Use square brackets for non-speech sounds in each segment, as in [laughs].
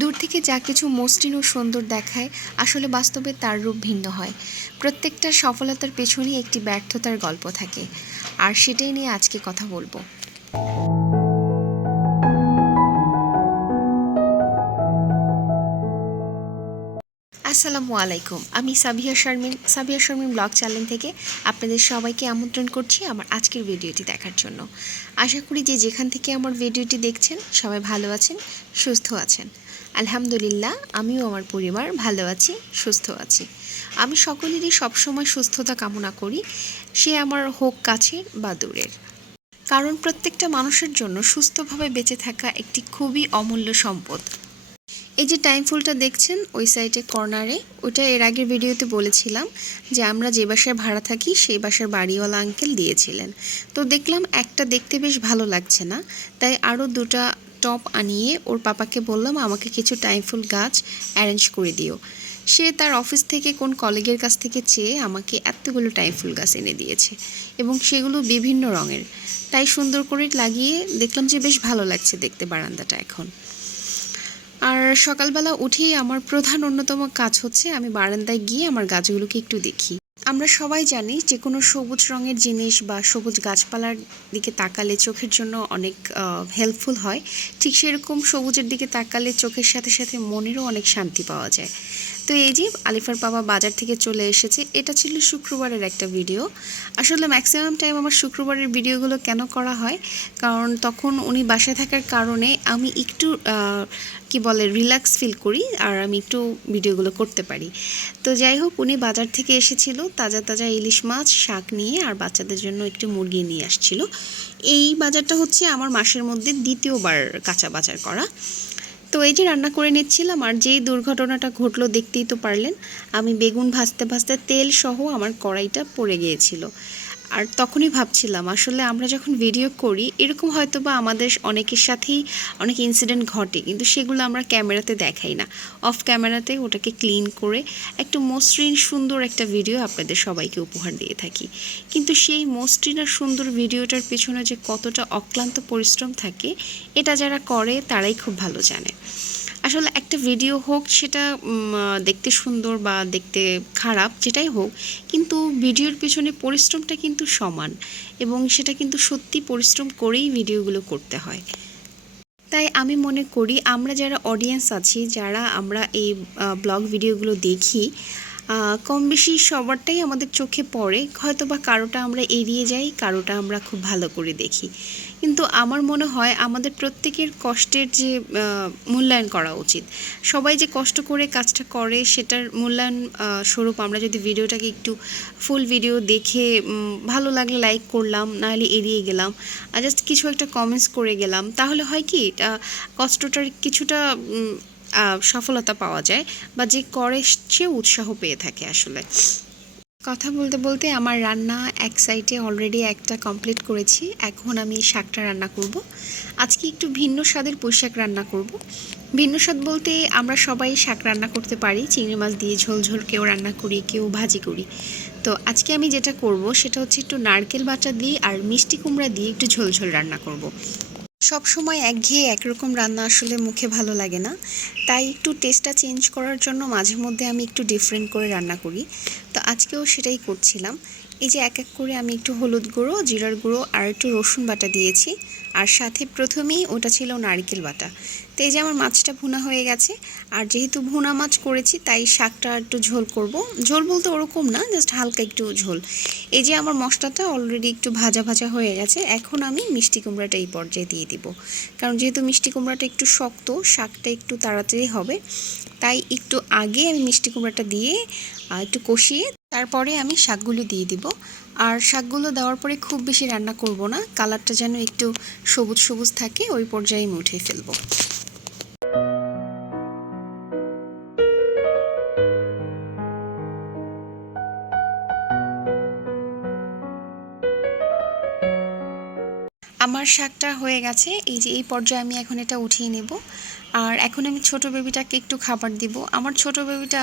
দূর থেকে যা কিছু মসৃণ ও সুন্দর দেখায়, আসলে বাস্তবে তার রূপ ভিন্ন হয়। প্রত্যেকটা সফলতার পেছনেই একটি ব্যর্থতার গল্প থাকে। আর সেটাই নিয়ে আজকে কথা বলব। আসসালামু আলাইকুম। আমি সাবিয়া শারমিন সাবিয়া শারমিন ব্লগ চ্যানেল থেকে আপনাদের সবাইকে আমন্ত্রণ করছি আমার আজকের ভিডিওটি দেখার জন্য। আশা করি যে যেখান থেকে আমার ভিডিওটি দেখছেন, সবাই ভালো আছেন, সুস্থ আছেন। আলহামদুলিল্লাহ, আমিও আমার পরিবার ভালো আছি, সুস্থ আছি। আমি সকলেরই সবসময় সুস্থতা কামনা করি, সে আমার হোক কাছের বা দূরের। কারণ প্রত্যেকটা মানুষের জন্য সুস্থভাবে বেঁচে থাকা একটি খুবই অমূল্য সম্পদ। এই যে টাইম ফুলটা দেখছেন, ওই সাইডে কর্নারে ওটা এর আগের ভিডিওতে বলেছিলাম যে আমরা যে বাসায় ভাড়া থাকি, সেই বাসার বাড়িওয়ালা আঙ্কেল দিয়েছিলেন। তো দেখলাম একটা দেখতে বেশ ভালো লাগছে না, তাই আরও দুটা টপ আনিয়ে ওর পাপাকে বললাম, আমাকে কিছু টাইম ফুল গাছ অ্যারেঞ্জ করে দিও। সে তার অফিস থেকে কোন কলিগের কাছ থেকে চেয়ে আমাকে এতগুলো টাইম ফুল গাছ এনে দিয়েছে এবং সেগুলো বিভিন্ন রঙের। তাই সুন্দর করে লাগিয়ে দেখলাম যে বেশ ভালো লাগছে দেখতে বারান্দাটা এখন। আর সকালবেলা উঠেই আমার প্রধান অন্যতম কাজ হচ্ছে আমি বারান্দায় গিয়ে আমার গাছগুলোকে একটু দেখি। আমরা সবাই জানি যে কোনো সবুজ রঙের জিনিস বা সবুজ গাছপালার দিকে তাকালে চোখের জন্য অনেক হেল্পফুল হয়। ঠিক সেরকম সবুজের দিকে তাকালে চোখের সাথে সাথে মনেরও অনেক শান্তি পাওয়া যায়। তো এই যে আলিফার বাবা বাজার থেকে চলে এসেছে, এটা ছিল শুক্রবারের একটা ভিডিও আসলে ম্যাক্সিমাম টাইম আমার শুক্রবারের ভিডিওগুলো কেন করা হয়? কারণ তখন উনি বাসায় থাকার কারণে আমি একটু কি বলে রিল্যাক্স ফিল করি আর আমি একটু ভিডিওগুলো করতে পারি। তো যাই হোক, উনি বাজার থেকে এসেছিল, তাজা তাজা ইলিশ মাছ, শাক নিয়ে আর বাচ্চাদের জন্য একটু মুরগি নিয়ে আসছিল। এই বাজারটা হচ্ছে আমার মাসের মধ্যে দ্বিতীয়বার কাঁচা বাজার করা। তো এই যে রান্না করে নিচ্ছিলাম আর যেই দুর্ঘটনাটা ঘটলো দেখতেই তো পারলেন, আমি বেগুন ভাজতে ভাজতে তেল সহ আমার কড়াইটা পড়ে গিয়েছিল। আর তখনই ভাবছিলাম, আসলে আমরা যখন ভিডিও করি, এরকম হয়তো বা আমাদের অনেকের সাথেই অনেক ইনসিডেন্ট ঘটে, কিন্তু সেগুলো আমরা ক্যামেরাতে দেখাই না। অফ ক্যামেরাতে ওটাকে ক্লিন করে একটু মসৃণ সুন্দর একটা ভিডিও আপনাদের সবাইকে উপহার দিয়ে থাকি। কিন্তু সেই মসৃণ আর সুন্দর ভিডিওটার পেছনে যে কতটা অক্লান্ত পরিশ্রম থাকে, এটা যারা করে, তারাই খুব ভালো জানে। আসলে একটা ভিডিও হোক, সেটা দেখতে সুন্দর বা দেখতে খারাপ, যেটাই হোক, কিন্তু ভিডিওর পেছনে পরিশ্রমটা কিন্তু সমান এবং সেটা কিন্তু সত্যি পরিশ্রম করেই ভিডিওগুলো করতে হয়। তাই আমি মনে করি, আমরা যারা অডিয়েন্স আছি, যারা আমরা এই ব্লগ ভিডিওগুলো দেখি কম বেশি সবারটাই আমাদের চোখে পড়ে হয়তো বা কারোটা আমরা এড়িয়ে যাই, কারোটা আমরা খুব ভালো করে দেখি। কিন্তু আমার মনে হয় আমাদের প্রত্যেকের কষ্টের যে মূল্যায়ন করা উচিত। সবাই যে কষ্ট করে কাজটা করে সেটার মূল্যায়ন স্বরূপ আমরা যদি ভিডিওটাকে একটু ফুল ভিডিও দেখে ভালো লাগলে লাইক করলাম, নাহলে এড়িয়ে গেলাম, আর জাস্ট কিছু একটা কমেন্টস করে গেলাম, তাহলে হয় কি কষ্টটার কিছুটা সফলতা পাওয়া যায়, বা যে করে সে উৎসাহ পেয়ে থাকে আসলে। কথা বলতে বলতে আমার রান্না এক সাইডে অলরেডি একটা কমপ্লিট করেছি। এখন আমি শাকটা রান্না করব। আজকে একটু ভিন্ন স্বাদের পুঁইশাক রান্না করব। ভিন্ন স্বাদ বলতে আমরা সবাই শাক রান্না করতে পারি, চিংড়ি মাছ দিয়ে ঝোল ঝোল কেউ রান্না করি, কেউ ভাজি করি। তো আজকে আমি যেটা করব সেটা হচ্ছে একটু নারকেল বাটা দিয়ে আর মিষ্টি কুমড়া দিয়ে একটু ঝোল ঝোল রান্না করব। সব সময় একঘেয়ে একরকম রান্না আসলে মুখে ভালো লাগে না। তাই একটু টেস্টটা চেঞ্জ করার জন্য মাঝে মধ্যে আমি একটু ডিফারেন্ট করে রান্না করি। তো আজকেও সেটাই করছিলাম। এই যে এক এক করে আমি একটু হলুদ গুঁড়ো, জিরার গুঁড়ো আর একটু রসুন বাটা দিয়েছি। আর সাথে প্রথমেই ওটা ছিল নারকেল বাটা। তো এই যে আমার মাছটা ভুনা হয়ে গেছে। আর যেহেতু ভুনা মাছ করেছি, তাই শাকটা একটু ঝোল করব। ঝোল বলতে ওরকম না জাস্ট হালকা একটু ঝোল। এই যে আমার মশলাটা অলরেডি একটু ভাজা ভাজা হয়ে গেছে, এখন আমি মিষ্টি কুমড়াটা এই পর্যায়ে দিয়ে দিব। কারণ যেহেতু মিষ্টি কুমড়াটা একটু শক্ত, শাকটা একটু তাড়াতাড়ি হবে, তাই একটু আগে আমি মিষ্টি কুমড়াটা দিয়ে একটু কষিয়ে তারপরে আমি শাকগুলো দিয়ে দিব। আর শাকগুলো দেওয়ার পরে খুব বেশি রান্না করব না। কালারটা যেন একটু সবুজ সবুজ থাকে, ওই পর্যায়ে আমি উঠে ফেলব। আমার শাকটা হয়ে গেছে। এই যে এই পর্যায়ে আমি এখন এটা উঠিয়ে নেব। আর এখন আমি ছোট বেবিটাকে একটু খাবার দিব। আমার ছোট বেবিটা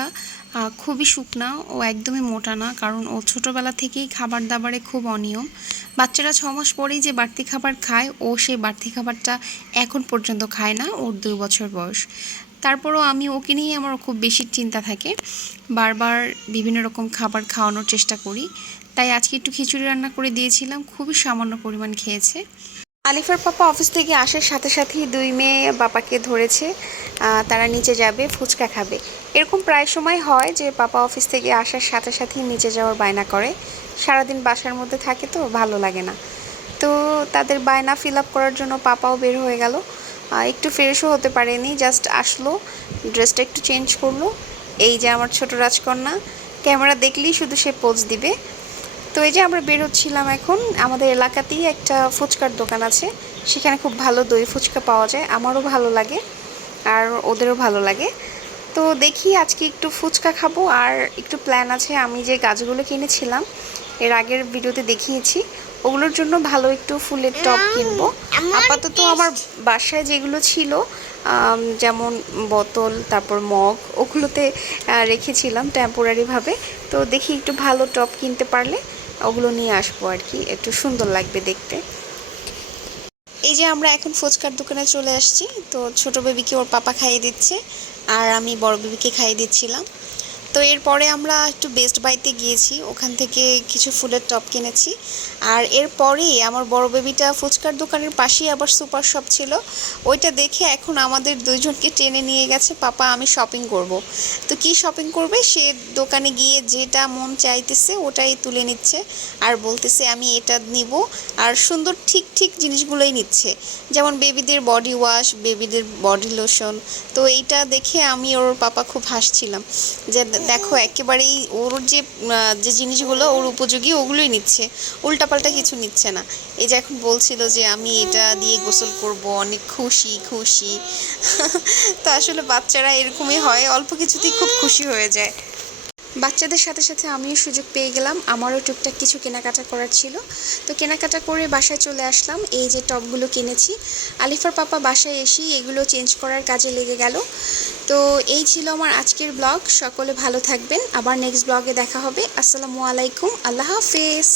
খুবই শুকনা, ও একদমই মোটা না, কারণ ও ছোটোবেলা থেকেই খাবার দাবারে খুব অনিয়ম। বাচ্চারা ছ মাস পরেই যে বাড়তি খাবার খায়, ও সেই বাড়তি খাবারটা এখন পর্যন্ত খায় না, ওর দুই বছর বয়স। তারপরও আমি ওকে নিয়ে আমার খুব বেশি চিন্তা থাকে। বারবার বিভিন্ন রকম খাবার খাওয়ানোর চেষ্টা করি। তাই আজকে একটু খিচুড়ি রান্না করে দিয়েছিলাম, খুবই সামান্য পরিমাণ খেয়েছে। আলিফার পাপা অফিস থেকে আসার সাথে সাথেই দুই মেয়ে বাবাকে ধরেছে। তারা নিচে যাবে, ফুচকা খাবে। এরকম প্রায় সময় হয় যে পাপা অফিস থেকে আসার সাথে সাথেই নিচে যাওয়ার বায়না করে। সারাদিন বাসার মধ্যে থাকে তো, ভালো লাগে না। তো তাদের বায়না ফিল আপ করার জন্য পাপাও বের হয়ে গেল। একটু ফ্রেশও হতে পারেনি জাস্ট আসলো ড্রেসটা একটু চেঞ্জ করল। এই যে আমার ছোট রাজকন্যা, ক্যামেরা দেখলেই শুধু সে পোজ দিবে। তো এই যে আমরা বের হচ্ছিলাম এখন আমাদের এলাকাতেই একটা ফুচকার দোকান আছে। সেখানে খুব ভালো দই ফুচকা পাওয়া যায় আমারও ভালো লাগে আর ওদেরও ভালো লাগে। তো দেখি আজকে একটু ফুচকা খাব আর একটু প্ল্যান আছে আমি যে গাছগুলো কিনেছিলাম এর আগের ভিডিওতে দেখিয়েছি ওগুলোর জন্য ভালো একটু ফুলের টব কিনবো। আপাতত আমার বাসায় যেগুলো ছিল যেমন বোতল তারপর মগ ওগুলোতে রেখেছিলাম টেম্পোরারিভাবে তো দেখি একটু ভালো টপ কিনতে পারলে ওগুলো নিয়ে আসব আর কি। একটু সুন্দর লাগবে দেখতে। এই যে আমরা এখন ফুচকার দোকানে চলে আসছি। তো ছোট বেবিকে ওর পাপা খাইয়ে দিচ্ছে, আর আমি বড় বেবিকে খাইয়ে দিচ্ছিলাম। তো এরপরে আমরা একটু বেস্ট বাইতে গিয়েছি, ওখান থেকে কিছু ফুলের টপ কিনেছি। আর এরপরেই আমার বড় বেবিটা ফুচকার দোকানের পাশেই আবার সুপার শপ ছিল, ওইটা দেখে এখন আমাদের দুইজনকে টেনে নিয়ে গেছে, পাপা, আমি শপিং করব। তো কি শপিং করবে? সে দোকানে গিয়ে যেটা মন চাইতেছে ওটাই তুলে নিচ্ছে আর বলতেছে, আমি এটা নিব। আর সুন্দর ঠিক ঠিক জিনিসগুলোই নিচ্ছে, যেমন বেবিদের বডি ওয়াশ বেবিদের বডি লোশন তো এইটা দেখে আমি ওর পাপা খুব হাসছিলাম যে দেখো, একেবারেই ওর যে যে জিনিসগুলো ওর উপযোগী ওগুলোই নিচ্ছে। উল্টাপাল্টা কিছু নিচ্ছে না। এই যে এখন বলছিল যে আমি এটা দিয়ে গোসল করব, অনেক খুশি খুশি। [laughs] তো আসলে বাচ্চারা এরকমই হয়, অল্প কিছুতেই খুব খুশি হয়ে যায়। বাচ্চাদের সাথে সাথে আমিও সুযোগ পেয়ে গেলাম। আমারও টুকটাক কিছু কেনাকাটা করার ছিল। তো কেনাকাটা করে বাসায় চলে আসলাম। এই যে টপগুলো কিনেছি। আলিফার পাপা বাসায় এসেই এগুলো চেঞ্জ করার কাজে লেগে গেল। তো এই ছিল আমার আজকের ব্লগ। সকলে ভালো থাকবেন। আবার নেক্সট ব্লগে দেখা হবে। আসসালামু আলাইকুম। আল্লাহ হাফেজ।